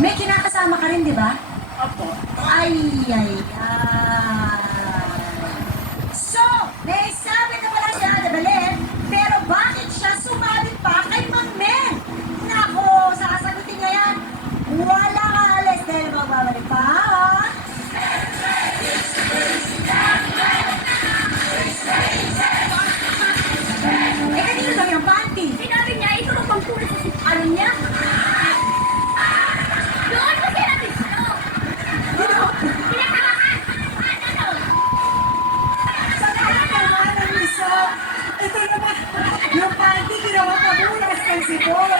May kinakasama ka rin, di ba? Opo. Ay, ay, ay. So, may sabi na pala si Ate Belen, pero bakit siya sumali pa kay Mang Men? Nako, sasagutin niya yan. Wala ka alis dahil magbabalik pa. Eh, kanino daw yung panty? Sinabi niya, ito ang pangkulit sa Ano niya? doon ko sinabi siya. Pinakawakan! Ano? Sa naman ang isa. Ito naman, yung panty ginawa pa bulas ng sipon.